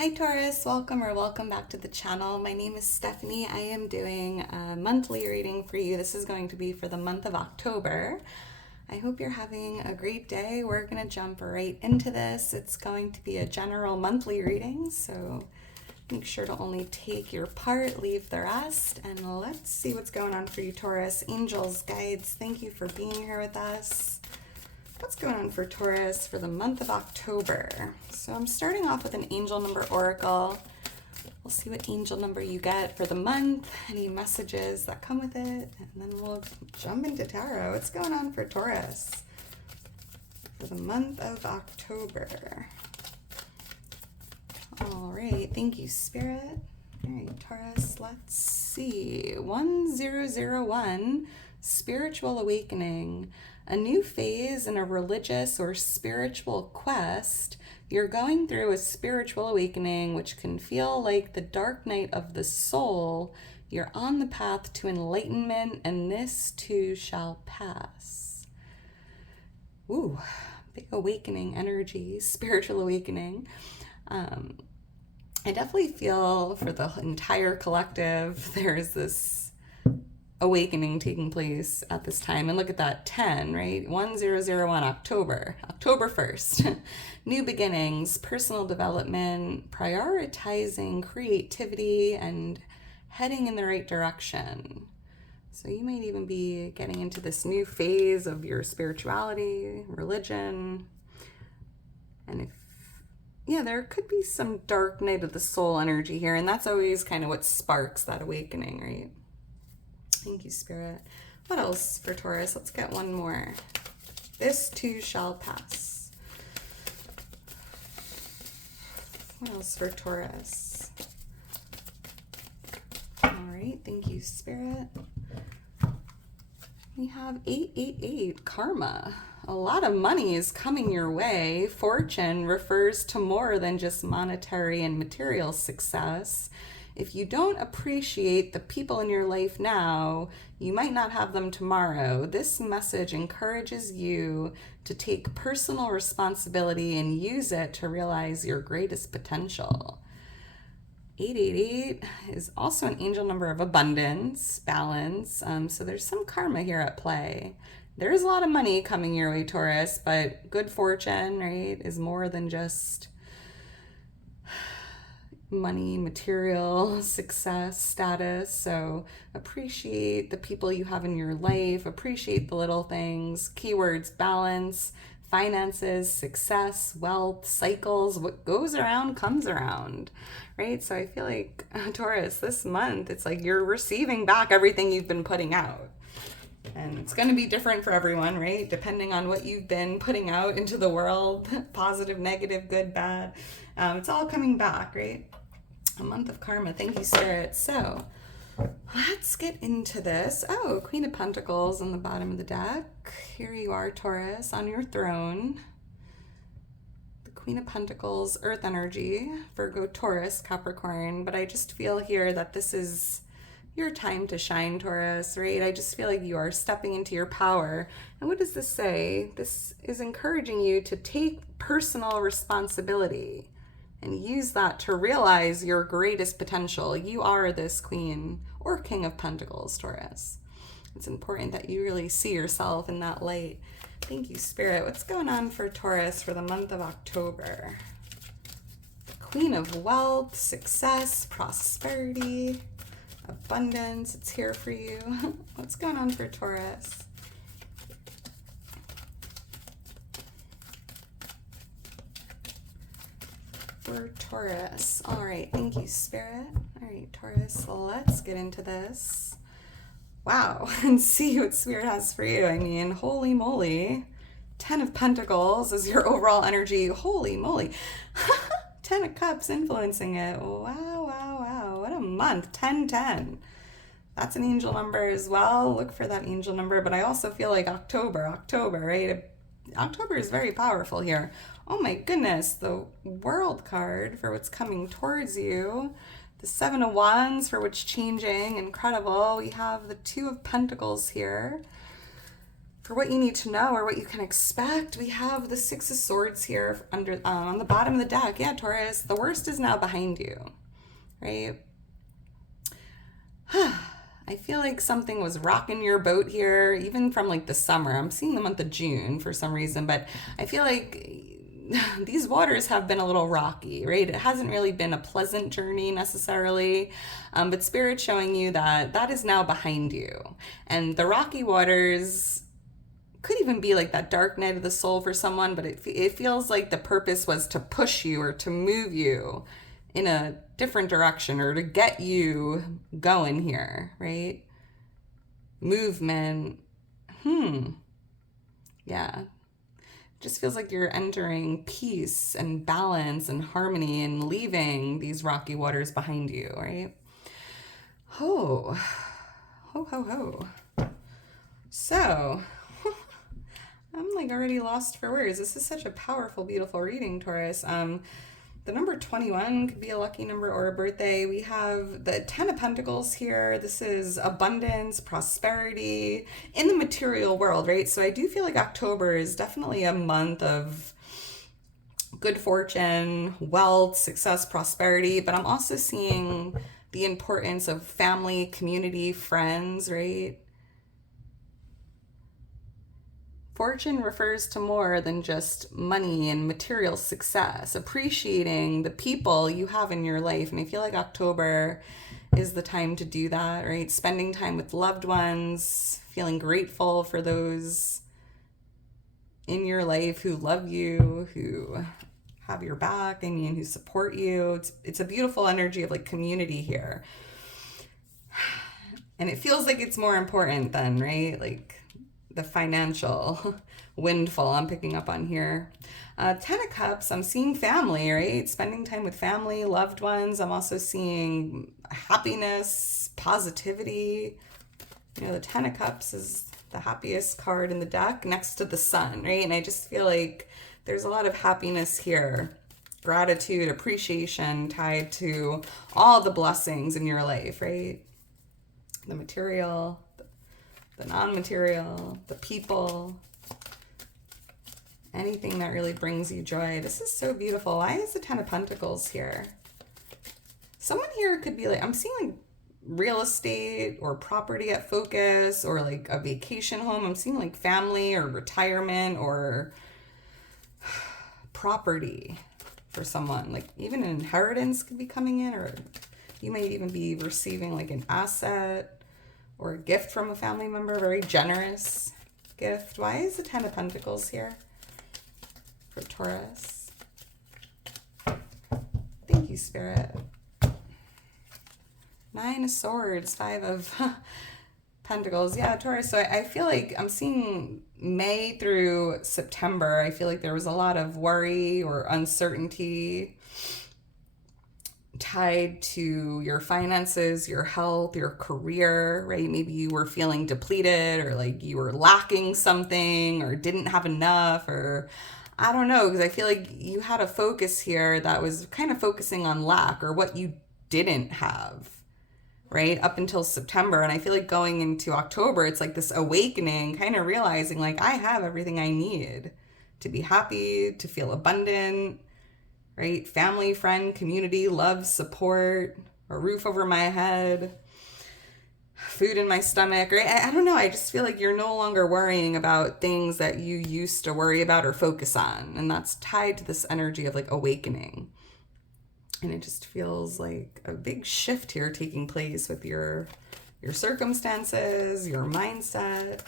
Hi Taurus, welcome back to the channel. My name is Stephanie. I am doing a monthly reading for you. This is going to be for the month of October. I hope you're having a great day. We're going to jump right into this. It's going to be a general monthly reading, so make sure to only take your part, leave the rest, and let's see what's going on for you, Taurus. Angels, guides, thank you for being here with us. What's going on for Taurus for the month of October? So I'm starting off with an angel number oracle. We'll see what angel number you get for the month, any messages that come with it, and then we'll jump into tarot. What's going on for Taurus for the month of October? All right, thank you, Spirit. All right, Taurus, let's see. 1001, spiritual awakening. A new phase in a religious or spiritual quest. You're going through a spiritual awakening, which can feel like the dark night of the soul. You're on the path to enlightenment, and this too shall pass. Ooh, big awakening energy, spiritual awakening. I definitely feel for the entire collective, there's this awakening taking place at this time. And look at that, 10, right? 1001, October 1st. New beginnings, personal development, prioritizing creativity, and heading in the right direction. So you might even be getting into this new phase of your spirituality, religion. And there could be some dark night of the soul energy here. And that's always kind of what sparks that awakening, right? Thank you, Spirit. What else for Taurus? Let's get one more. This too shall pass. What else for Taurus? All right, thank you, Spirit. We have 888, karma. A lot of money is coming your way. Fortune refers to more than just monetary and material success. If you don't appreciate the people in your life now, you might not have them tomorrow. This message encourages you to take personal responsibility and use it to realize your greatest potential. 888 is also an angel number of abundance, balance. So there's some karma here at play. There is a lot of money coming your way, Taurus, but good fortune, right, is more than just money, material, success, status. So appreciate the people you have in your life, appreciate the little things. Keywords: balance, finances, success, wealth, cycles. What goes around comes around, right? So I feel like Taurus, this month, it's like you're receiving back everything you've been putting out. And it's going to be different for everyone, right? Depending on what you've been putting out into the world, positive, negative, good, bad. It's all coming back, right? A month of karma. Thank you, Spirit. So let's get into this. Oh, Queen of Pentacles on the bottom of the deck. Here you are, Taurus, on your throne. The Queen of Pentacles, earth energy, Virgo, Taurus, Capricorn. But I just feel here that this is your time to shine, Taurus, right? I just feel like you are stepping into your power. And what does this say? This is encouraging you to take personal responsibility and use that to realize your greatest potential. You are this Queen or King of Pentacles, Taurus. It's important that you really see yourself in that light. Thank you, Spirit. What's going on for Taurus for the month of October? Queen of Wealth, success, prosperity, abundance. It's here for you. What's going on for Taurus? For Taurus. All right, thank you, Spirit. All right, Taurus, let's get into this. Wow, and see what Spirit has for you. I mean, holy moly. 10 of Pentacles is your overall energy. Holy moly. 10 of Cups influencing it. Wow, wow, wow. What a month. 10-10. That's an angel number as well. Look for that angel number. But I also feel like October, right? October is very powerful here. Oh my goodness, the World card for what's coming towards you. The 7 of Wands for what's changing. Incredible. We have the 2 of Pentacles here for what you need to know or what you can expect, we have the Six of Swords here under on the bottom of the deck. Yeah, Taurus, the worst is now behind you, right? I feel like something was rocking your boat here, even from like the summer. I'm seeing the month of June for some reason, but I feel like these waters have been a little rocky, right? It hasn't really been a pleasant journey necessarily, but Spirit's showing you that that is now behind you. And the rocky waters could even be like that dark night of the soul for someone, but it feels like the purpose was to push you or to move you in a different direction or to get you going here, right? Movement. Yeah. Just feels like you're entering peace and balance and harmony and leaving these rocky waters behind you, right? Ho, ho, ho, ho. So, I'm like already lost for words. This is such a powerful, beautiful reading, Taurus. The number 21 could be a lucky number or a birthday. We have the 10 of Pentacles here. This is abundance, prosperity in the material world, right? So I do feel like October is definitely a month of good fortune, wealth, success, prosperity. But I'm also seeing the importance of family, community, friends, right? Fortune refers to more than just money and material success, appreciating the people you have in your life. And I feel like October is the time to do that, right? Spending time with loved ones, feeling grateful for those in your life who love you, who have your back, who support you. It's a beautiful energy of like community here. And it feels like it's more important than, right? Like the financial windfall I'm picking up on here. 10 of Cups, I'm seeing family, right? Spending time with family, loved ones. I'm also seeing happiness, positivity. The 10 of Cups is the happiest card in the deck next to the Sun, right? And I just feel like there's a lot of happiness here. Gratitude, appreciation tied to all the blessings in your life, right? The material, the non-material, the people, anything that really brings you joy. This is so beautiful. Why is the 10 of Pentacles here? Someone here could be like, I'm seeing like real estate or property at focus or like a vacation home. I'm seeing like family or retirement or property for someone. Like even an inheritance could be coming in, or you might even be receiving like an asset or a gift from a family member, a very generous gift. Why is the 10 of Pentacles here for Taurus? Thank you, Spirit. 9 of Swords, 5 of Pentacles. Yeah, Taurus. So I feel like I'm seeing May through September. I feel like there was a lot of worry or uncertainty tied to your finances, your health, your career, right? Maybe you were feeling depleted or like you were lacking something or didn't have enough, or I don't know, because I feel like you had a focus here that was kind of focusing on lack or what you didn't have, right? Up until September. And I feel like going into October, it's like this awakening, kind of realizing like I have everything I need to be happy, to feel abundant, right? Family, friend, community, love, support, a roof over my head, food in my stomach, right? I don't know. I just feel like you're no longer worrying about things that you used to worry about or focus on. And that's tied to this energy of like awakening. And it just feels like a big shift here taking place with your circumstances, your mindset.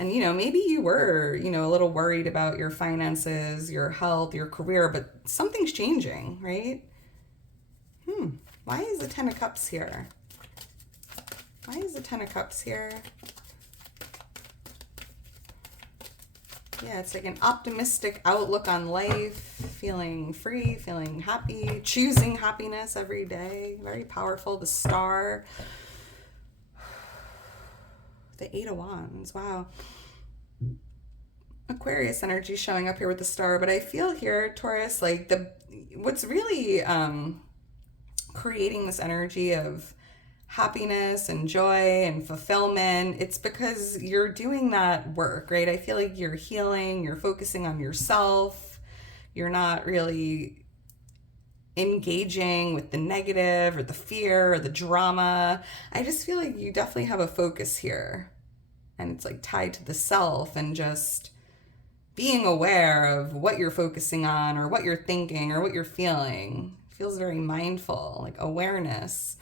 And, maybe you were, a little worried about your finances, your health, your career, but something's changing, right? Why is the 10 of Cups here? Why is the 10 of Cups here? Yeah, it's like an optimistic outlook on life, feeling free, feeling happy, choosing happiness every day. Very powerful. The Star. The 8 of Wands. Wow. Aquarius energy showing up here with the Star. But I feel here, Taurus, like what's really creating this energy of happiness and joy and fulfillment, it's because you're doing that work, right? I feel like you're healing, you're focusing on yourself, you're not really engaging with the negative or the fear or the drama. I just feel like you definitely have a focus here, and it's like tied to the self and just being aware of what you're focusing on or what you're thinking or what you're feeling. It feels very mindful, like awareness.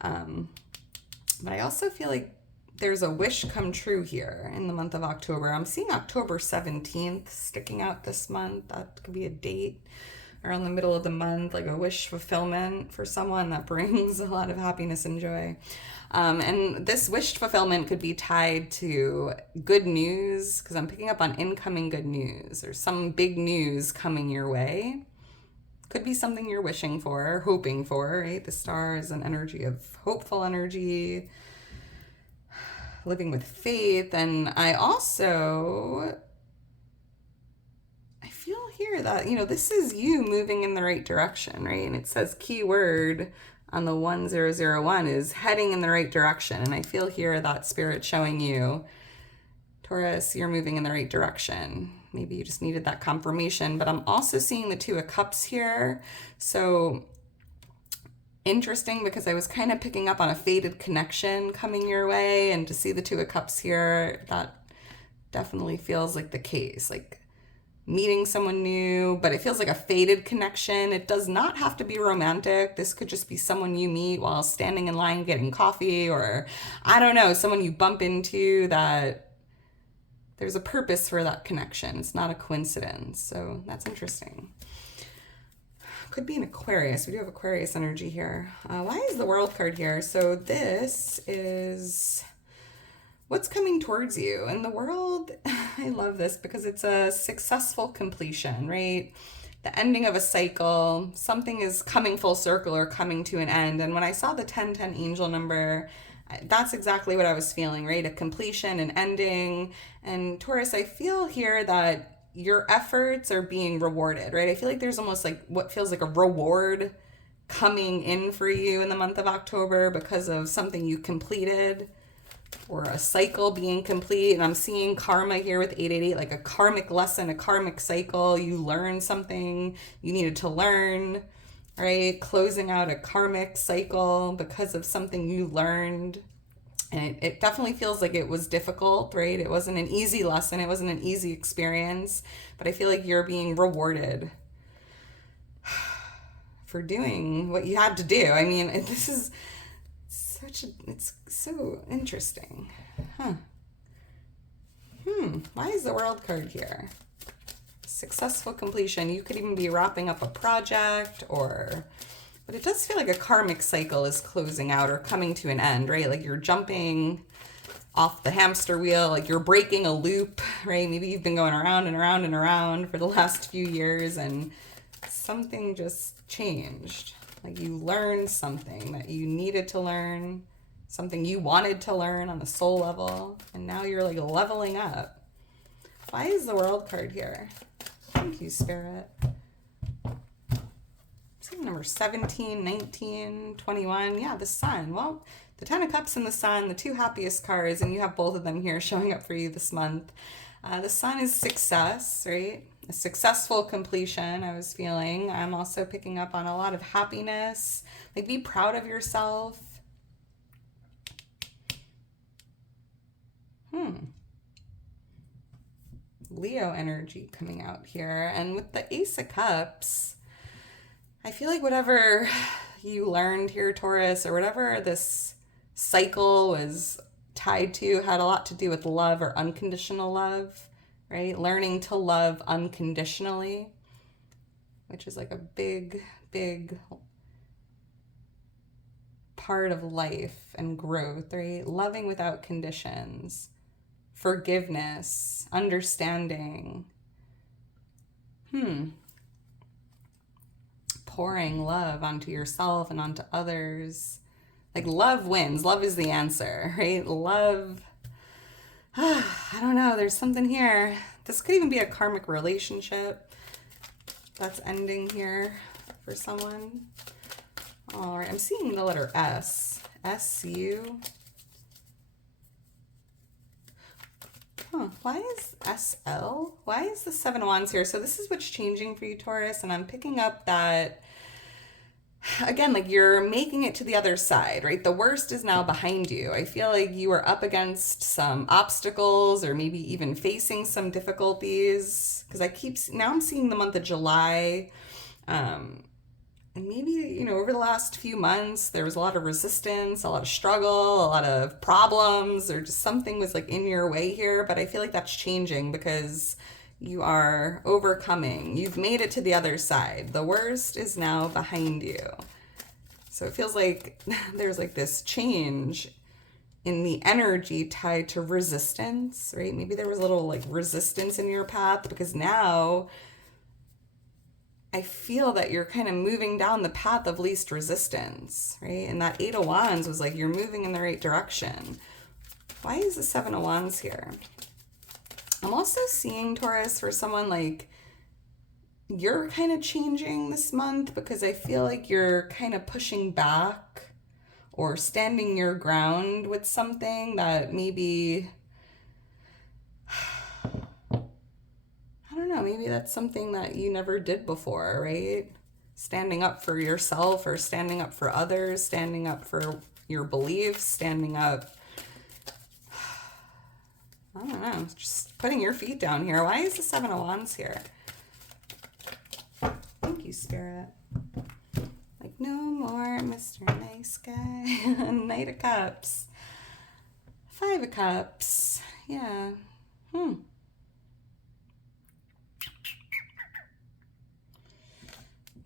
But I also feel like there's a wish come true here in the month of October. I'm seeing October 17th sticking out this month. That could be a date around the middle of the month, like a wish fulfillment for someone that brings a lot of happiness and joy. And this wish fulfillment could be tied to good news, because I'm picking up on incoming good news or some big news coming your way. Could be something you're wishing for, hoping for, right? The star is an energy of hopeful energy, living with faith. And I feel here that, this is you moving in the right direction, right? And it says keyword on the 1001 is heading in the right direction. And I feel here that spirit showing you, Taurus, you're moving in the right direction. Maybe you just needed that confirmation, but I'm also seeing the Two of Cups here. So interesting, because I was kind of picking up on a fated connection coming your way, and to see the Two of Cups here, that definitely feels like the case, like meeting someone new, but it feels like a fated connection. It does not have to be romantic. This could just be someone you meet while standing in line getting coffee, or I don't know, someone you bump into that there's a purpose for that connection. It's not a coincidence. So that's interesting. Could be an Aquarius. We do have Aquarius energy here. Why is the World card here? So this is what's coming towards you. And the World, I love this because it's a successful completion, right? The ending of a cycle. Something is coming full circle or coming to an end. And when I saw the 1010 angel number, that's exactly what I was feeling, right? A completion, an ending. And Taurus, I feel here that your efforts are being rewarded, right? I feel like there's almost like what feels like a reward coming in for you in the month of October because of something you completed or a cycle being complete. And I'm seeing karma here with 888, like a karmic lesson, a karmic cycle. You learned something you needed to learn, right? Closing out a karmic cycle because of something you learned. And it definitely feels like it was difficult, right? It wasn't an easy lesson. It wasn't an easy experience, but I feel like you're being rewarded for doing what you had to do. I mean, this is it's so interesting. Why is the World card here? Successful completion. You could even be wrapping up a project, but it does feel like a karmic cycle is closing out or coming to an end, right? Like you're jumping off the hamster wheel, like you're breaking a loop, right? Maybe you've been going around and around and around for the last few years and something just changed. Like you learned something that you needed to learn, something you wanted to learn on the soul level, and now you're like leveling up. Why is the World card here? Thank you, Spirit. Number 17, 19, 21. Yeah, the Sun. Well, the 10 of Cups and the Sun, the two happiest cards, and you have both of them here showing up for you this month. The Sun is success, right? A successful completion, I was feeling. I'm also picking up on a lot of happiness. Like, be proud of yourself. Leo energy coming out here. And with the Ace of Cups, I feel like whatever you learned here, Taurus, or whatever this cycle was tied to had a lot to do with love or unconditional love, right? Learning to love unconditionally, which is like a big, big part of life and growth, right? Loving without conditions, forgiveness, understanding. Pouring love onto yourself and onto others. Like love wins. Love is the answer, right? Love. I don't know. There's something here. This could even be a karmic relationship that's ending here for someone. All right. I'm seeing the letter S. SU. Why is SL? Why is the Seven of Wands here? So this is what's changing for you, Taurus, and I'm picking up that, again, like you're making it to the other side, right? The worst is now behind you. I feel like you are up against some obstacles or maybe even facing some difficulties, because now I'm seeing the month of July. And maybe, over the last few months, there was a lot of resistance, a lot of struggle, a lot of problems, or just something was like in your way here. But I feel like that's changing because you are overcoming. You've made it to the other side. The worst is now behind you. So it feels like there's like this change in the energy tied to resistance, right? Maybe there was a little like resistance in your path, because now I feel that you're kind of moving down the path of least resistance, right? And that Eight of Wands was like, you're moving in the right direction. Why is the Seven of Wands here? I'm also seeing, Taurus, for someone like you're kind of changing this month, because I feel like you're kind of pushing back or standing your ground with something that maybe, I don't know, maybe that's something that you never did before, right? Standing up for yourself or standing up for others, standing up for your beliefs, standing up, I don't know, just putting your feet down here. Why is the Seven of Wands here? Thank you, Spirit. Like, no more Mr. Nice Guy. Knight of Cups. Five of Cups. Yeah.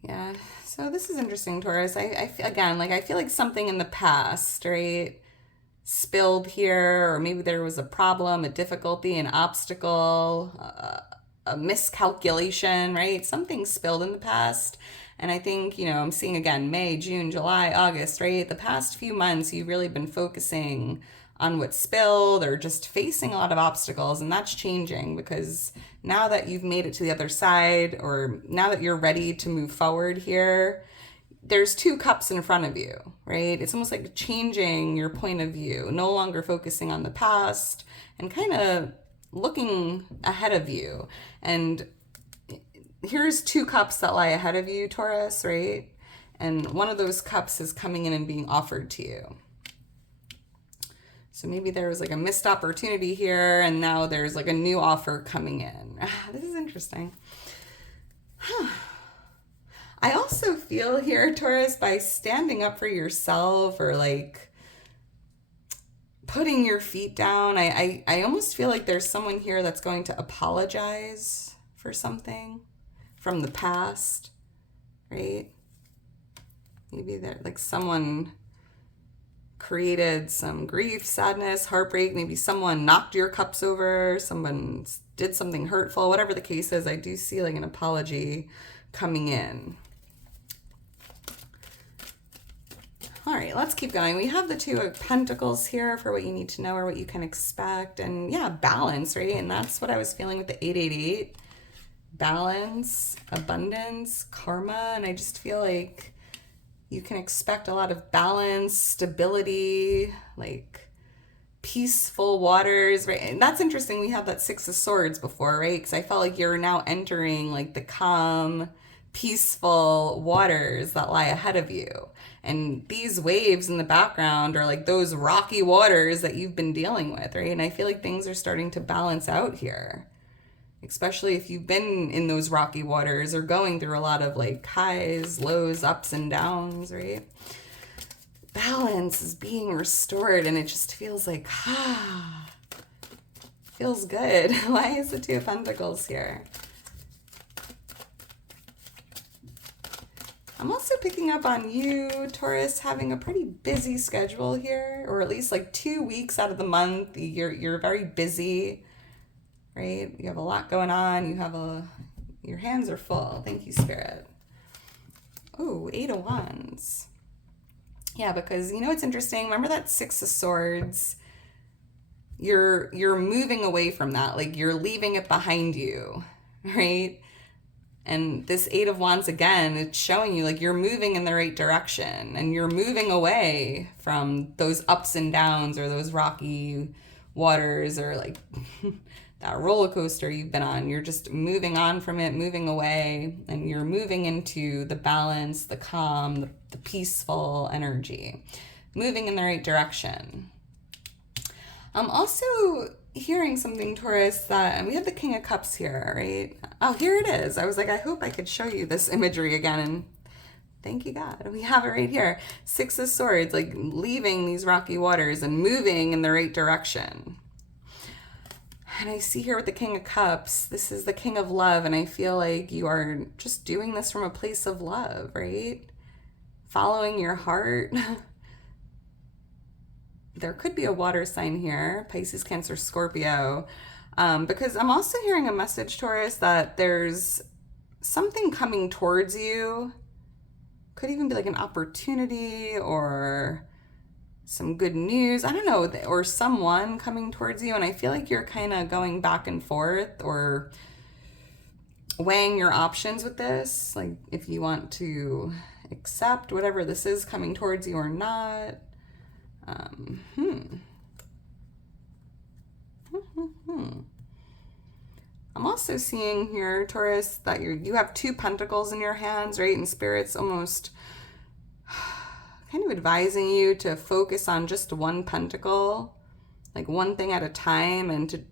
Yeah, so this is interesting, Taurus. Again, like I feel like something in the past, right, spilled here, or maybe there was a problem, a difficulty, an obstacle, a miscalculation, right? Something spilled in the past. And I think, I'm seeing again, May, June, July, August, right? The past few months, you've really been focusing on what spilled or just facing a lot of obstacles. And that's changing, because now that you've made it to the other side, or now that you're ready to move forward here, there's two cups in front of you, right? It's almost like changing your point of view, no longer focusing on the past and kind of looking ahead of you. And here's two cups that lie ahead of you, Taurus, right? And one of those cups is coming in and being offered to you. So maybe there was like a missed opportunity here, and now there's like a new offer coming in. This is interesting. I also feel here, Taurus, by standing up for yourself or like putting your feet down, I almost feel like there's someone here that's going to apologize for something from the past, right? Maybe they're like someone created some grief, sadness, heartbreak. Maybe someone knocked your cups over, someone did something hurtful, whatever the case is. I do see like an apology coming in. All right, let's keep going. We have the Two of Pentacles here for what you need to know or what you can expect. And yeah, balance, right? And that's what I was feeling with the 888. Balance, abundance, karma. And I just feel like you can expect a lot of balance, stability, like peaceful waters, right? And that's interesting. We had that Six of Swords before, right? Because I felt like you're now entering like the calm, peaceful waters that lie ahead of you. And these waves in the background are like those rocky waters that you've been dealing with, right? And I feel like things are starting to balance out here, especially if you've been in those rocky waters or going through a lot of like highs, lows, ups and downs, right? Balance is being restored, and it just feels like, feels good. Why is the Two of Pentacles here? I'm also picking up on you, Taurus, having a pretty busy schedule here, or at least like 2 weeks out of the month. You're very busy, right? You have a lot going on. Your hands are full. Thank you, Spirit. Oh, Eight of Wands. Yeah, because it's interesting. Remember that Six of Swords? You're moving away from that. Like you're leaving it behind you, right? And this Eight of Wands, again, it's showing you like you're moving in the right direction and you're moving away from those ups and downs or those rocky waters or like that roller coaster you've been on. You're just moving on from it, moving away, and you're moving into the balance, the calm, the peaceful energy, moving in the right direction. I'm also hearing something, Taurus, that, and we have the King of Cups here, right? Oh, here it is. I was like, I hope I could show you this imagery again, and thank you, God. We have it right here. Six of Swords, like leaving these rocky waters and moving in the right direction. And I see here with the King of Cups, this is the King of Love, and I feel like you are just doing this from a place of love, right? Following your heart. There could be a water sign here, Pisces, Cancer, Scorpio, because I'm also hearing a message, Taurus, that there's something coming towards you. Could even be like an opportunity or some good news. I don't know, or someone coming towards you. And I feel like you're kind of going back and forth or weighing your options with this. Like if you want to accept whatever this is coming towards you or not. I'm also seeing here, Taurus, that you have two pentacles in your hands, right? And Spirit's almost kind of advising you to focus on just one pentacle, like one thing at a time, and to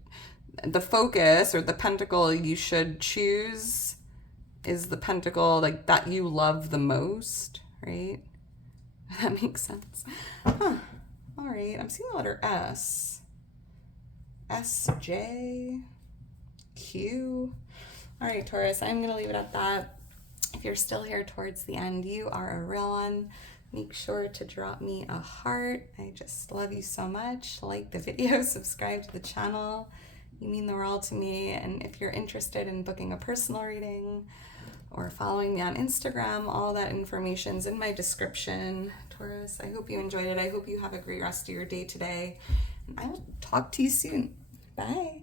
the focus or the pentacle you should choose is the pentacle like that you love the most, right? That makes sense. Huh. All right, I'm seeing the letter S. S, J, Q. All right, Taurus, I'm going to leave it at that. If you're still here towards the end, you are a real one. Make sure to drop me a heart. I just love you so much. Like the video, subscribe to the channel. You mean the world to me. And if you're interested in booking a personal reading or following me on Instagram, all that information's in my description. Taurus, I hope you enjoyed it. I hope you have a great rest of your day today. And I will talk to you soon. Bye.